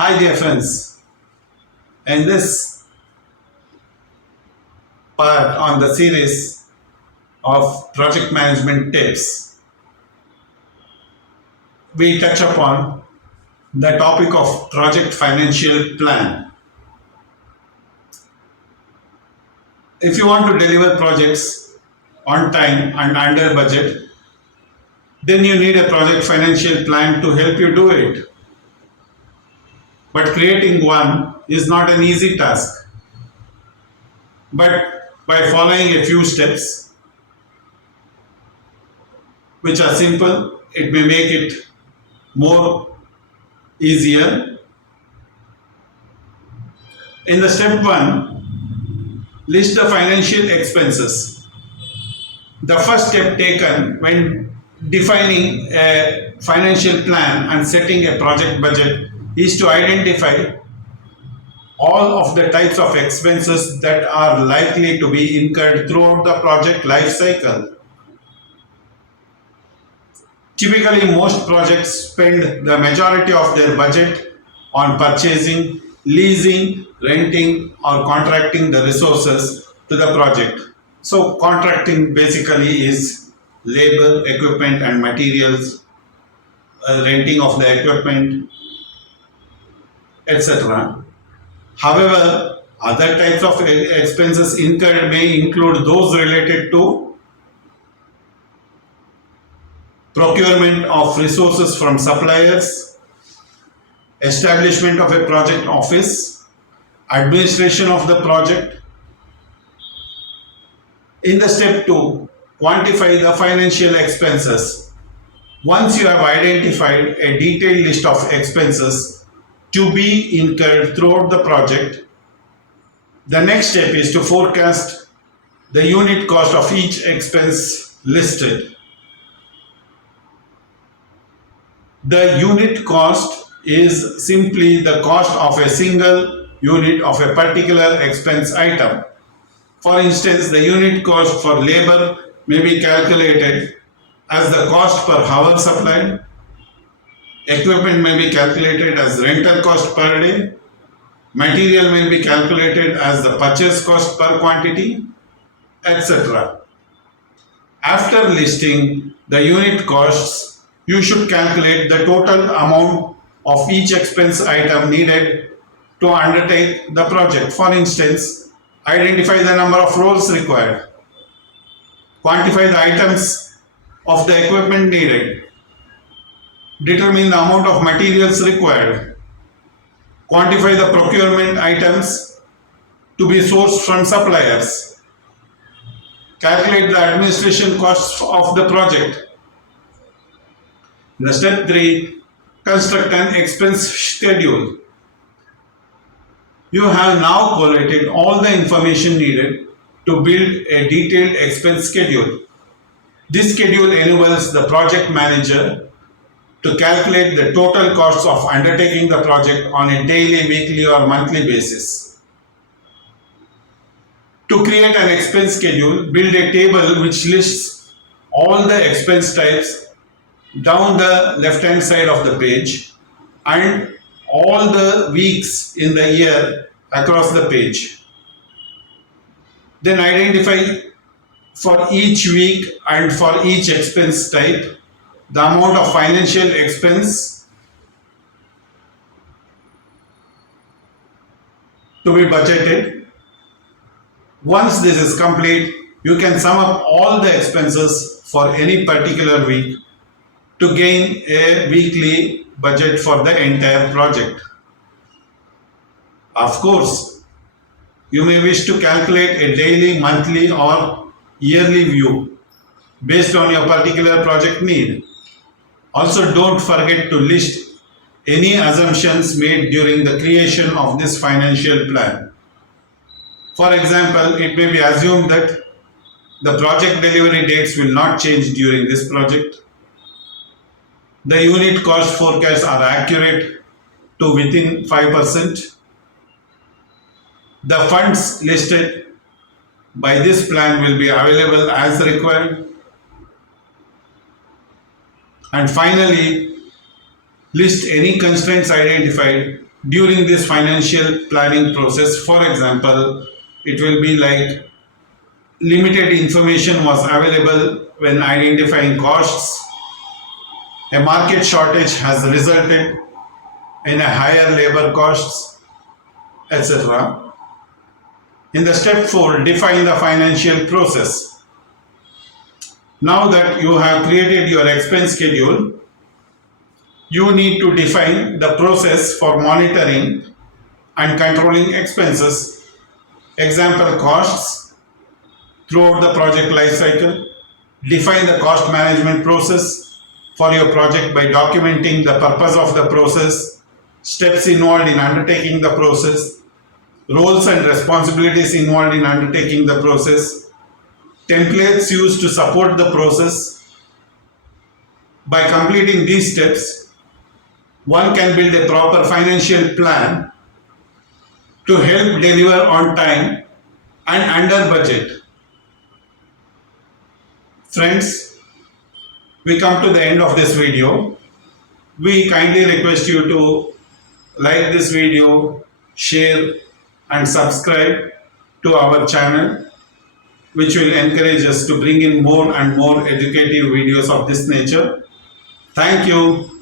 Hi, dear friends. In this part on the series of project management tips, we touch upon the topic of project financial plan. If you want to deliver projects on time and under budget, then you need a project financial plan to help you do it. But creating one is not an easy task. But by following a few steps, which are simple, it may make it more easier. In the step one, list the financial expenses. The first step taken when defining a financial plan and setting a project budget is to identify all of the types of expenses that are likely to be incurred throughout the project life cycle. Typically, most projects spend the majority of their budget on purchasing, leasing, renting, or contracting the resources to the project. So, contracting basically is labor, equipment, and materials, renting of the equipment, etc. However, other types of expenses incurred may include those related to procurement of resources from suppliers, establishment of a project office, administration of the project. In the step 2, quantify the financial expenses. Once you have identified a detailed list of expenses to be incurred throughout the project, the next step is to forecast the unit cost of each expense listed. The unit cost is simply the cost of a single unit of a particular expense item. For instance, the unit cost for labor may be calculated as the cost per hour supplied. Equipment may be calculated as rental cost per day. Material may be calculated as the purchase cost per quantity, etc. After listing the unit costs, you should calculate the total amount of each expense item needed to undertake the project. For instance, identify the number of rolls required, quantify the items of the equipment needed, determine the amount of materials required, quantify the procurement items to be sourced from suppliers, calculate the administration costs of the project. In the step 3, construct an expense schedule. You have now collated all the information needed to build a detailed expense schedule. This schedule enables the project manager to calculate the total costs of undertaking the project on a daily, weekly, or monthly basis. To create an expense schedule, build a table which lists all the expense types down the left hand side of the page and all the weeks in the year across the page. Then identify for each week and for each expense type the amount of financial expense to be budgeted. Once this is complete, you can sum up all the expenses for any particular week to gain a weekly budget for the entire project. Of course, you may wish to calculate a daily, monthly, or yearly view based on your particular project need. Also, don't forget to list any assumptions made during the creation of this financial plan. For example, it may be assumed that the project delivery dates will not change during this project. The unit cost forecasts are accurate to within 5%. The funds listed by this plan will be available as required. And finally, list any constraints identified during this financial planning process. For example, it will be like limited information was available when identifying costs, a market shortage has resulted in a higher labor costs, etc. In the step 4, define the financial process. Now that you have created your expense schedule, you need to define the process for monitoring and controlling expenses. Example costs throughout the project life cycle. Define the cost management process for your project by documenting the purpose of the process, steps involved in undertaking the process, roles and responsibilities involved in undertaking the process, templates used to support the process. By completing these steps, one can build a proper financial plan to help deliver on time and under budget. Friends, we come to the end of this video. We kindly request you to like this video, share and subscribe to our channel, which will encourage us to bring in more and more educative videos of this nature. Thank you.